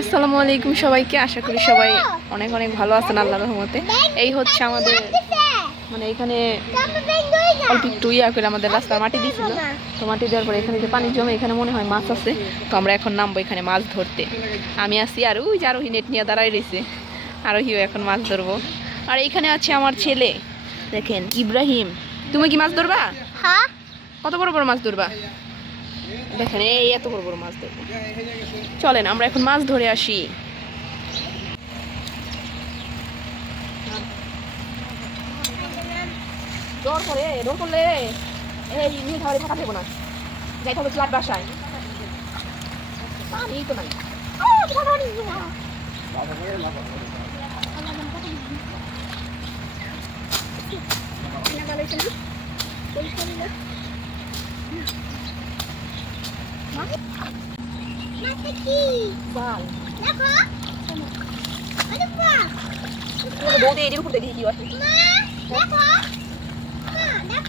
আসসালামু আলাইকুম সবাইকে। আশা করি সবাই অনেক অনেক ভালো আছেন আল্লাহর রহমতে। এই হচ্ছে আমাদের মানে এখানে অল্প একটু করে আমাদের রাস্তার মাটি দিয়েছিল, তো মাটি দেওয়ার পরে এখানে যে পানি জমে এখানে মনে হয় মাছ আছে, তো আমরা এখন নামবো এখানে মাছ ধরতে। আমি আছি আর ওই যে আরোহী নেট নিয়ে দাঁড়াই রয়েছে, আরোহীও এখন মাছ ধরবো। আর এইখানে আছে আমার ছেলে, দেখেন ইব্রাহিম। তুমি কি মাছ ধরবা? হ্যাঁ। কত বড় বড় মাছ ধরবা? দেখেন এই এত বড় বড় মাছ ধরবো। চলেন আমরা এখন মাছ ধরে আসি। ডর করলে এই নিয়ে ধারে থাকা দেবো না, যাইতে হবে ফ্ল্যাট বাসায়। পানি তো নাই। বৌদি এর উপর দেখি কি আছে।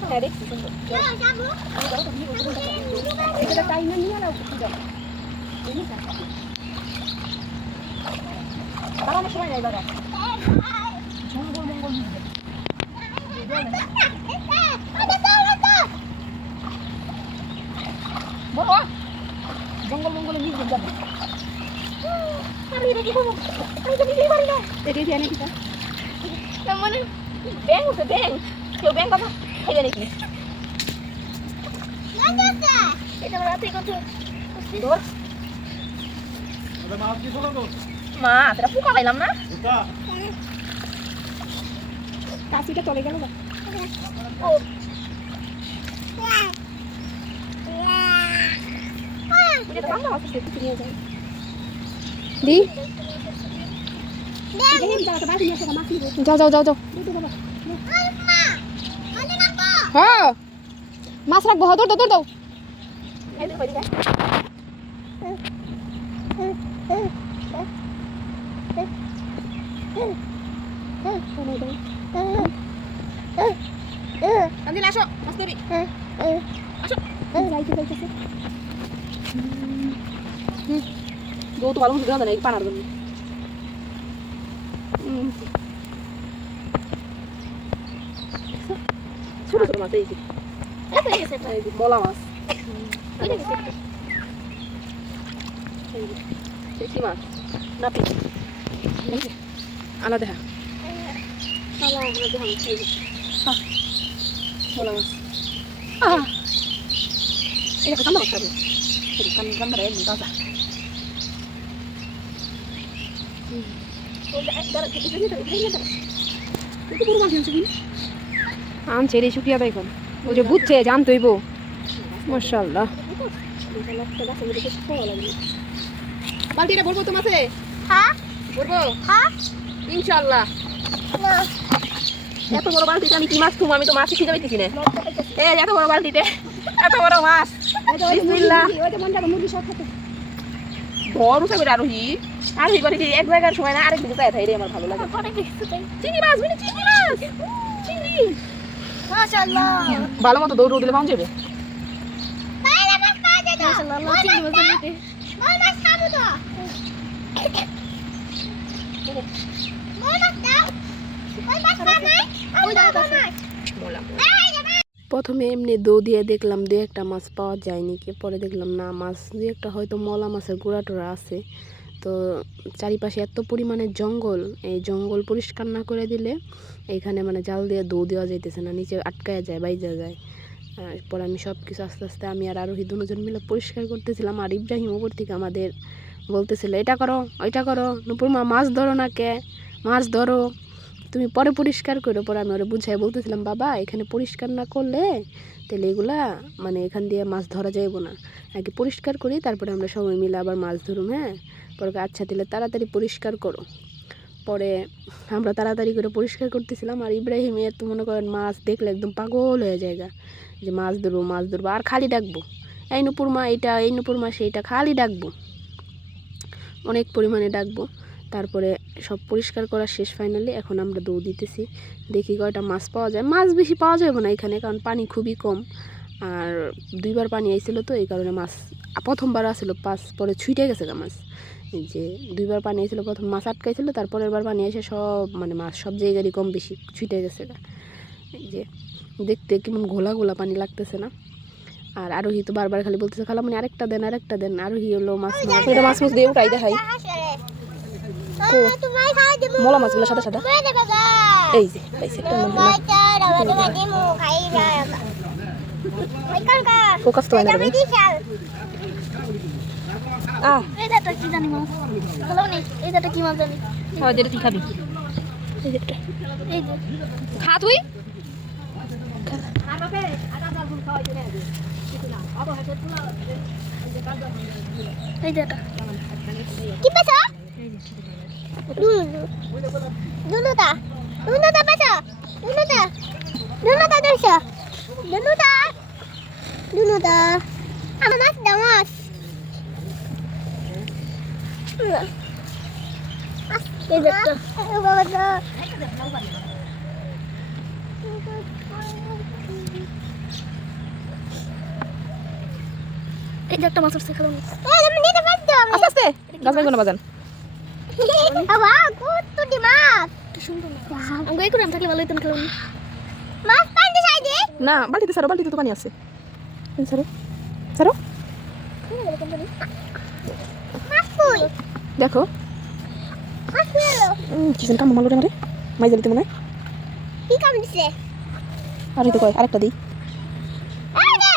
হ্যাঁ দেখছি সুন্দর। এটা টাইমে নিয়ে নাও যাও। বাড়ানোর সময় নাই বাড়া। জঙ্গল মঙ্গল বাবা, জঙ্গল মঙ্গলে নিয়ে যাবে। আমি এটা কি করবো? আমি তো কিছুই পারি না। এটা দিয়ে নাকি তা মানে ব্যাং উঠে ব্যাং, কেউ ব্যাং কথা খাইবে নাকি? এটা রাতে কত ধর মাছ, এটা পোকা পাইলাম না। কাশিটা চলে গেল না। ও দি যাও যাও যাও যাও। হ্যাঁ মাছ রাখবো। হ্যাঁ দৌড় দাও। আসো মাছ ধরি। আসো যাইতেছে। বউ তো ভালো মতো দেওয়া নেই পানার জন্য। ছোট ছোট মাছ এই যে বলা মাছ, কি মাছ নাপি আলাদা বলা মাছ। এটা কান্না মাছ খাবে, কান্না এমনি তাজা। আনছে রে শুকিয়া দেখুন, ওই যে বুঝছে জানতোই বউ। মাশাআল্লাহ। বালতিটা ভরবো তো মাছে? হ্যাঁ ভরবো হ্যাঁ ইনশাআল্লাহ। এত বড় বালতিতে আমি কি মাছ তুম? আমি তো মাছ খিদে পাইতেছি না। এই এত বড় বালতিতে এত বড় মাছ। বিসমিল্লাহ। বড় উঠে করে আরোহী আরোহী করে কি এক জায়গার সময় না আরেক দিকে যায় থাই রে। আমার ভালো লাগে চিংড়ি মাছ, মানে চিংড়ি মাছ, চিংড়ি। মাশাআল্লাহ ভালো মতো দৌড় দিলে পাওয়া যাবে। মাশাআল্লাহ চিংড়ি মাছ নিতে ওই মাছ খাবো তো। ওই মাছ দাও, ওই মাছ খাবে, ওই দাও মাছ মোলা। প্রথমে এমনি দৌ দিয়ে দেখলাম দু একটা মাছ পাওয়া যায়নি, কি পরে দেখলাম না মাছ দু একটা হয়তো মলা মাছের গোড়া টোড়া আছে। তো চারিপাশে এত পরিমাণে জঙ্গল, এই জঙ্গল পরিষ্কার না করে দিলে এইখানে মানে জাল দিয়ে দৌ দেওয়া যাইতেছে না, নিচে আটকায়া যায়, বাইজা যায়। পরে আমি সব কিছু আস্তে আস্তে আমি আর আরোহী দুজন মিলে পরিষ্কার করতেছিলাম। আর ইব্রাহিম ওপর থেকে আমাদের বলতেছিল এটা করো ওইটা করো, নুপুর মা মাছ ধরো না কে, মাছ ধরো তুমি পরে পরিষ্কার করো। পরে আমি ওরা বুঝাই বলতেছিলাম বাবা এখানে পরিষ্কার না করলে তাহলে এগুলা মানে এখান দিয়ে মাছ ধরা যাইব না, আগে পরিষ্কার করি তারপরে আমরা সবাই মিলে আবার মাছ ধরুম। হ্যাঁ পরে আচ্ছা তাহলে তাড়াতাড়ি পরিষ্কার করো। পরে আমরা তাড়াতাড়ি করে পরিষ্কার করতেছিলাম। আর ইব্রাহিম এর তো মনে করেন মাছ দেখলে একদম পাগল হয়ে যায়, যে মাছ ধরবো মাছ ধরবো, আর খালি ডাকবো এই নুপুর মা এইটা, এই নুপুর মা সেইটা, খালি ডাকবো, অনেক পরিমাণে ডাকবো। তারপরে সব পরিষ্কার করা শেষ ফাইনালি। এখন আমরা দৌড় দিতেছি, দেখি কয়টা মাছ পাওয়া যায়। মাছ বেশি পাওয়া যাবে না এখানে, কারণ পানি খুবই কম। আর দুইবার পানি আইছিল তো এই কারণে মাছ প্রথমবার আসছিল পাঁচ, পরে ছুটে গেছে গা মাছ। এই যে 2বার পানি এসেছিল, প্রথম মাছ আটকাইছিল, তারপরের বার পানি এসে সব মানে মাছ সব জায়গারই কম বেশি ছুটে গেছে। এই যে দেখতে কেমন ঘোলা ঘোলা পানি লাগতেছে না। আর আরোহী তো বারবার খালি বলতেছে খালামণি আরেকটা দেন আরেকটা দেন। আরোহী হলো মাছ মাছ মুছ দিয়ে উঠাই দেখাই মলা মাছগুলো সাদা সাদা। এই যে পাইছে একটা ফোকাস তো হয় না রে। এটা কি জানি মাছ খালামণি, এটা কি মাছ জানি? হ্যাঁ যেটা তুই খাবি এই যে খা তুই কি পেছো? দুনুটা পেছো? দুনুটা ধরছো? দুনুটা আমার মাছ দাও মাছ। এই দেখটা বাবা দা এই যে একটা মাছ উঠছে খালামণি। আমি নিতে পারছি আস্তে আস্তে গাছ বাইগুলো বাজান। বাবা কত মাছ, কি সুন্দর মাছ। আমি কই করে থাকলে ভালো হইতো না খালামণি। মাছ পানি চাই দে না বালতিতে ছাড়ো, বালতিতে তো পানি আছে। ছাড়ো ছাড়ো মাছ কই দেখো মাছ পেলো। কি যেন কাম মাল ওরে মারে মাই জালিতে মনে হয়। কি কাম দিছে? আর এই তো কয় আরেকটা দিই। এই দে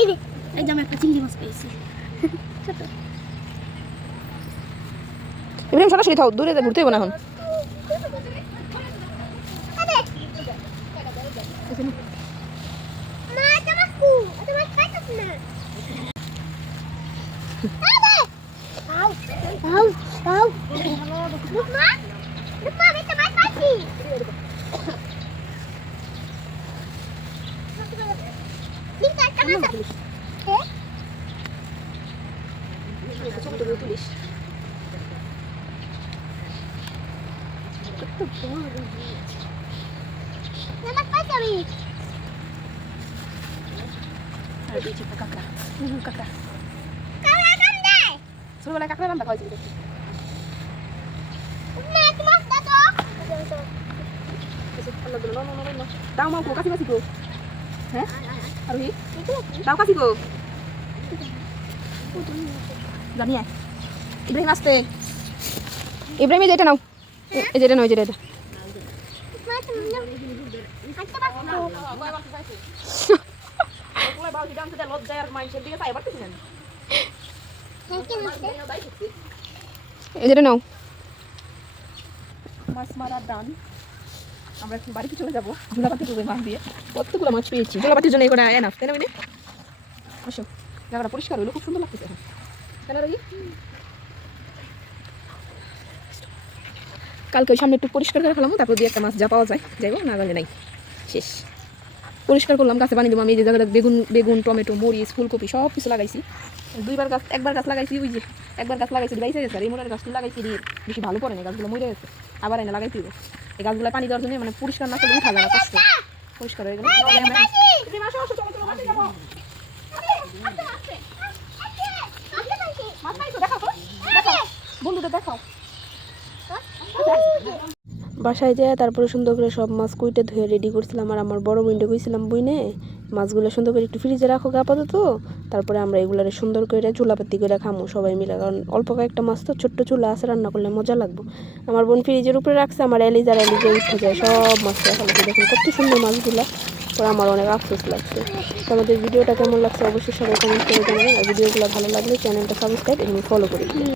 এই যে এই যে আমি একটা চিংড়ি মাছ পেয়েছি। ইব্রাহিম সরাসরি থাও, দূরে ঘুরতে হবে না এখন। ছোটবেলায় কাঁকড়া রান্না খাওয়াইছিল। দাও মা কাশি মাছি গো। হ্যাঁ আরোহী দাও কাশি গো। জানি ইব্রাহিম আসতে। ইব্রাহিম এই যেটা নাও, এই যেটা নাও, এই যেটা এটা এই যেটা নাও। মাছ মারার দান। আমরা এখন বাড়িতে চলে যাবো ঝোলাপাতি করবো মাছ দিয়ে। কতগুলো মাছ পেয়েছি ঝোলাপাতির জন্য এগুলো এনাফ, তাই না? মানে আসো জায়গাটা পরিষ্কার হইলো, খুব সুন্দর লাগতেছে এখন, তাই না? কালকে ওই সামনে একটু পরিষ্কার করে ফেলাম, তারপর দিয়ে একটা মাছ যা পাওয়া যায় যাইব, না জানি নাই শেষ পরিষ্কার করলাম। গাছে পানি দেবো আমি। এই যে জায়গাটা বেগুন টমেটো মরিচ ফুলকপি সব কিছু লাগাইছি। একবার গাছ লাগাইছি, ওই যে একবার গাছ লাগাইছি বাইসে গেছে। আর এই মোড়ের গাছটি লাগাইছি দিয়ে বেশি ভালো পড়ে না, গাছগুলো মরে গেছে। আবার এনে লাগাইতে হবে। এই গাছগুলো পানি দেওয়ার জন্য মানে পরিষ্কার না করলে উঠা যায় না, কষ্ট পরিষ্কার হয়ে গেলে। বন্ধুদের দেখাও। বাসায় যায় তারপরে সুন্দর করে সব মাছ কুইটে ধুয়ে রেডি করছিলাম। আর আমার বড় বোনটা কইছিলাম বইনে মাছগুলো সুন্দর করে একটু ফ্রিজে রাখো আপাতত, তারপরে আমরা এগুলারে সুন্দর করে চুলাপাতি করে খামো সবাই মিলে। কারণ অল্প কয়েকটা মাছ তো, ছোট্ট চুলা আছে, রান্না করলে মজা লাগবে। আমার বোন ফ্রিজের উপরে রাখছে, আমার এলিজে উঠে যায় সব মাছ রাখা। দেখুন কত সুন্দর মাছগুলো, পরে আমার অনেক আফসোস লাগছে। তো আমাদের ভিডিওটা কেমন লাগছে অবশ্যই সবাই কমেন্ট করে জানাবেন। আর ভিডিওগুলো ভালো লাগলে চ্যানেলটা সাবস্ক্রাইব এবং ফলো করে দিন।